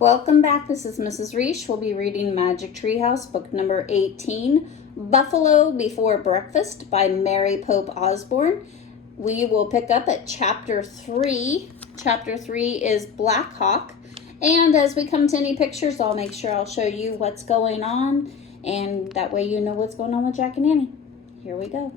Welcome back. This is Mrs. Reich. We'll be reading Magic Treehouse, book number 18, Buffalo Before Breakfast by Mary Pope Osborne. We will pick up at chapter 3. Chapter 3 is Black Hawk. And as we come to any pictures, I'll make sure I'll show you what's going on. And that way you know what's going on with Jack and Annie. Here we go.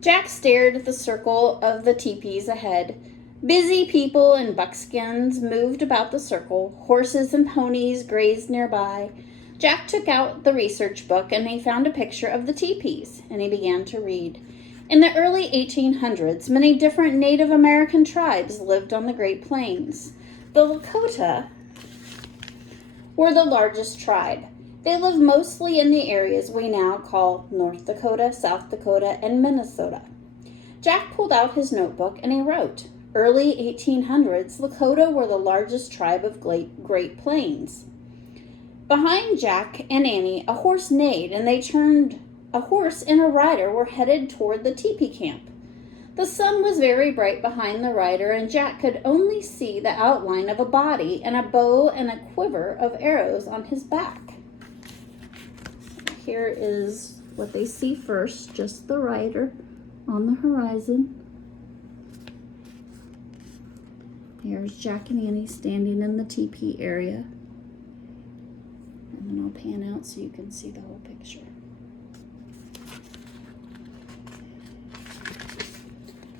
Jack stared at the circle of the teepees ahead. Busy people in buckskins moved about the circle. Horses and ponies grazed nearby. Jack took out the research book and he found a picture of the teepees, and he began to read. In the early 1800s, many different Native American tribes lived on the Great Plains. The Lakota were the largest tribe. They lived mostly in the areas we now call North Dakota, South Dakota, and Minnesota. Jack pulled out his notebook and he wrote, Early 1800s, Lakota were the largest tribe of Great Plains. Behind Jack and Annie, a horse neighed, and they turned. A horse and a rider were headed toward the teepee camp. The sun was very bright behind the rider, and Jack could only see the outline of a body and a bow and a quiver of arrows on his back. Here is what they see first, just the rider on the horizon. Here's Jack and Annie standing in the teepee area. And then I'll pan out so you can see the whole picture.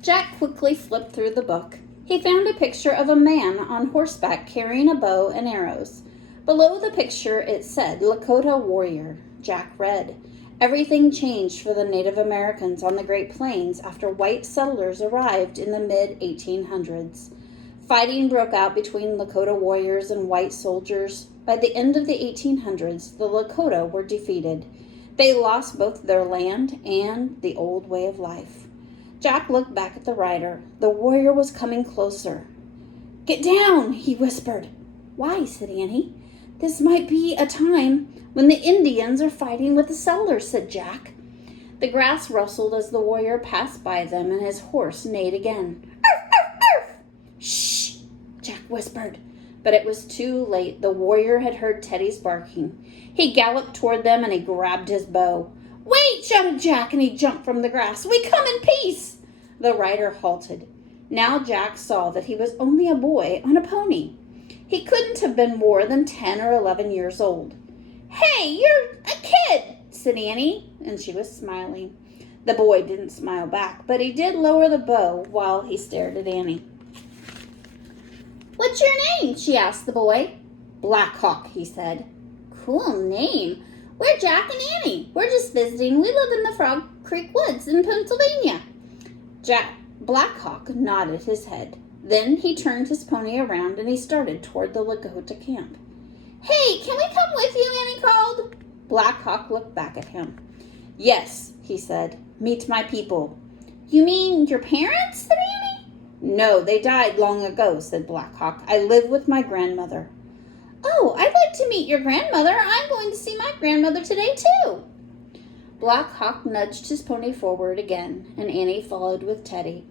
Jack quickly flipped through the book. He found a picture of a man on horseback carrying a bow and arrows. Below the picture it said, Lakota Warrior. Jack read, Everything changed for the Native Americans on the Great Plains after white settlers arrived in the mid-1800s. Fighting broke out between Lakota warriors and white soldiers. By the end of the 1800s, the Lakota were defeated. They lost both their land and the old way of life. Jack looked back at the rider. The warrior was coming closer. Get down, he whispered. Why, said Annie. This might be a time when the Indians are fighting with the settlers, said Jack. The grass rustled as the warrior passed by them, and his horse neighed again. Arf, arf, arf. Shh! Jack whispered, but it was too late. The warrior had heard Teddy's barking. He galloped toward them and he grabbed his bow. Wait, shouted Jack, and he jumped from the grass. We come in peace. The rider halted. Now Jack saw that he was only a boy on a pony. He couldn't have been more than 10 or 11 years old. Hey, you're a kid, said Annie, and she was smiling. The boy didn't smile back, but he did lower the bow while he stared at Annie. What's your name? She asked the boy. Black Hawk, he said. Cool name. We're Jack and Annie. We're just visiting. We live in the Frog Creek Woods in Pennsylvania. Black Hawk nodded his head. Then he turned his pony around and he started toward the Lakota camp. Hey, can we come with you? Annie called. Black Hawk looked back at him. Yes, he said. Meet my people. You mean your parents? Said Annie. No, they died long ago, said Black Hawk. I live with my grandmother. Oh, I'd like to meet your grandmother. I'm going to see my grandmother today, too. Black Hawk nudged his pony forward again, and Annie followed with Teddy.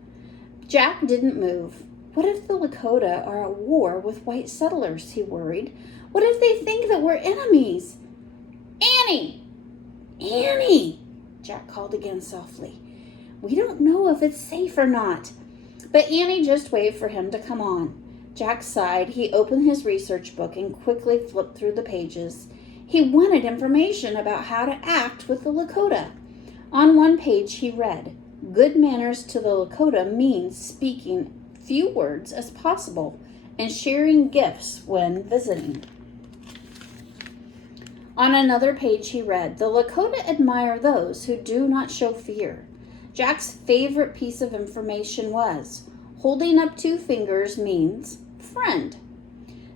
Jack didn't move. What if the Lakota are at war with white settlers, he worried. What if they think that we're enemies? Annie! Annie! Jack called again softly. We don't know if it's safe or not. But Annie just waved for him to come on. Jack sighed. He opened his research book and quickly flipped through the pages. He wanted information about how to act with the Lakota. On one page he read, Good manners to the Lakota means speaking few words as possible and sharing gifts when visiting. On another page he read, The Lakota admire those who do not show fear. Jack's favorite piece of information was, holding up 2 fingers means friend.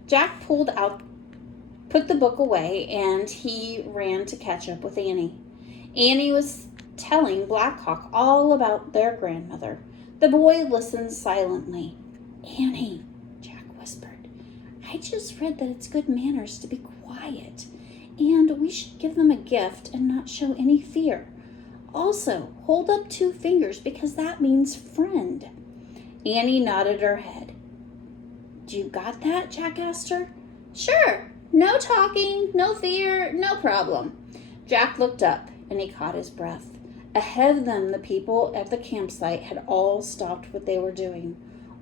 Jack put the book away, and he ran to catch up with Annie. Annie was telling Black Hawk all about their grandmother. The boy listened silently. Annie, Jack whispered, I just read that it's good manners to be quiet, and we should give them a gift and not show any fear. Also, hold up 2 fingers because that means friend. Annie nodded her head. You got that?" Jack asked her. "Sure. No talking, no fear, no problem." Jack looked up, and he caught his breath. Ahead of them, the people at the campsite had all stopped what they were doing.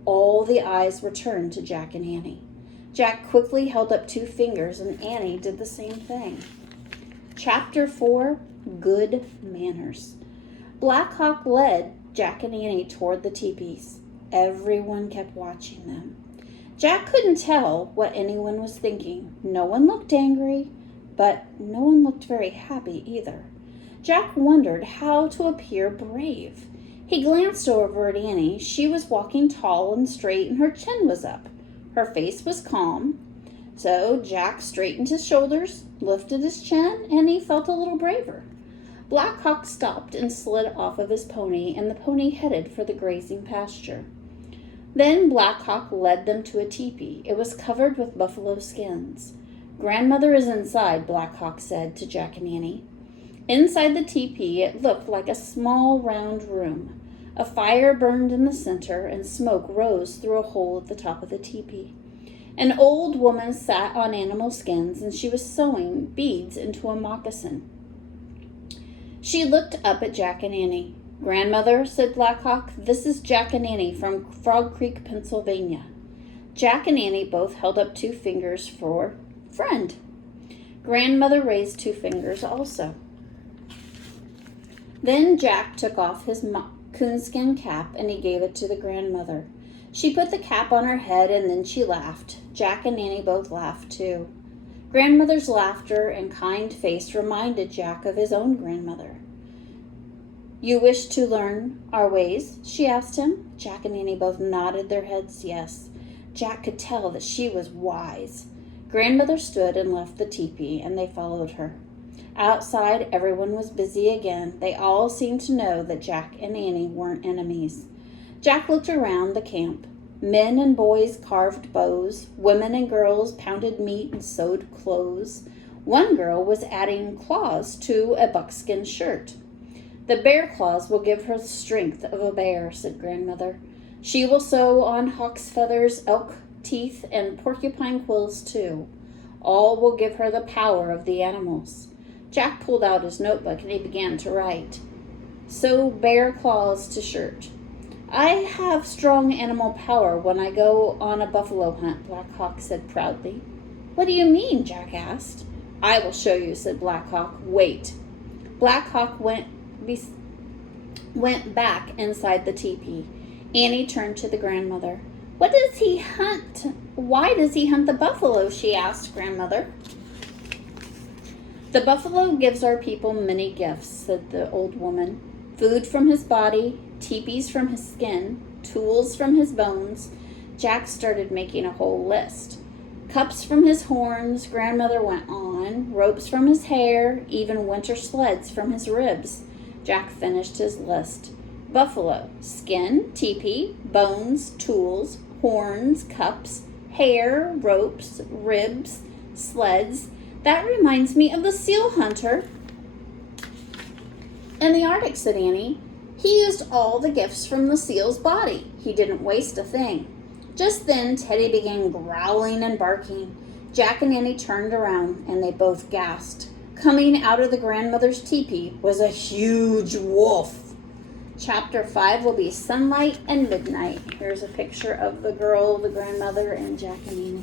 All the eyes were turned to Jack and Annie. Jack quickly held up 2 fingers, and Annie did the same thing. Chapter 4, Good Manners. Black Hawk led Jack and Annie toward the teepees. Everyone kept watching them. Jack couldn't tell what anyone was thinking. No one looked angry, but no one looked very happy either. Jack wondered how to appear brave. He glanced over at Annie. She was walking tall and straight, and her chin was up. Her face was calm. So Jack straightened his shoulders, lifted his chin, and he felt a little braver. Black Hawk stopped and slid off of his pony, and the pony headed for the grazing pasture. Then Black Hawk led them to a teepee. It was covered with buffalo skins. "Grandmother is inside," Black Hawk said to Jack and Annie. Inside the teepee, it looked like a small round room. A fire burned in the center, and smoke rose through a hole at the top of the teepee. An old woman sat on animal skins, and she was sewing beads into a moccasin. She looked up at Jack and Annie. "Grandmother," said Black Hawk, "this is Jack and Annie from Frog Creek, Pennsylvania." Jack and Annie both held up 2 fingers for friend. Grandmother raised 2 fingers also. Then Jack took off his coonskin cap, and he gave it to the grandmother. She put the cap on her head, and then she laughed. Jack and Annie both laughed too. Grandmother's laughter and kind face reminded Jack of his own grandmother. "You wish to learn our ways?" she asked him. Jack and Annie both nodded their heads yes. Jack could tell that she was wise. Grandmother stood and left the teepee, and they followed her. Outside, everyone was busy again. They all seemed to know that Jack and Annie weren't enemies. Jack looked around the camp. Men and boys carved bows. Women and girls pounded meat and sewed clothes. One girl was adding claws to a buckskin shirt. "The bear claws will give her the strength of a bear," said Grandmother. "She will sew on hawk's feathers, elk teeth, and porcupine quills too. All will give her the power of the animals." Jack pulled out his notebook and he began to write. "Sew bear claws to shirt. I have strong animal power when I go on a buffalo hunt," Black Hawk said proudly. "What do you mean?" Jack asked. "I will show you," said Black Hawk. "Wait." Black Hawk went back inside the teepee. Annie turned to the grandmother. "What does he hunt? Why does he hunt the buffalo?" she asked Grandmother. "The buffalo gives our people many gifts," said the old woman. "Food from his body, teepees from his skin, tools from his bones." Jack started making a whole list. "Cups from his horns," Grandmother went on, "ropes from his hair, even winter sleds from his ribs." Jack finished his list. Buffalo, skin, teepee, bones, tools, horns, cups, hair, ropes, ribs, sleds. That reminds me of the seal hunter in the Arctic, said Annie. He used all the gifts from the seal's body. He didn't waste a thing. Just then, Teddy began growling and barking. Jack and Annie turned around, and they both gasped. Coming out of the grandmother's teepee was a huge wolf. Chapter 5 will be Sunlight and Midnight. Here's a picture of the girl, the grandmother, and Jack and Annie.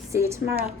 See you tomorrow.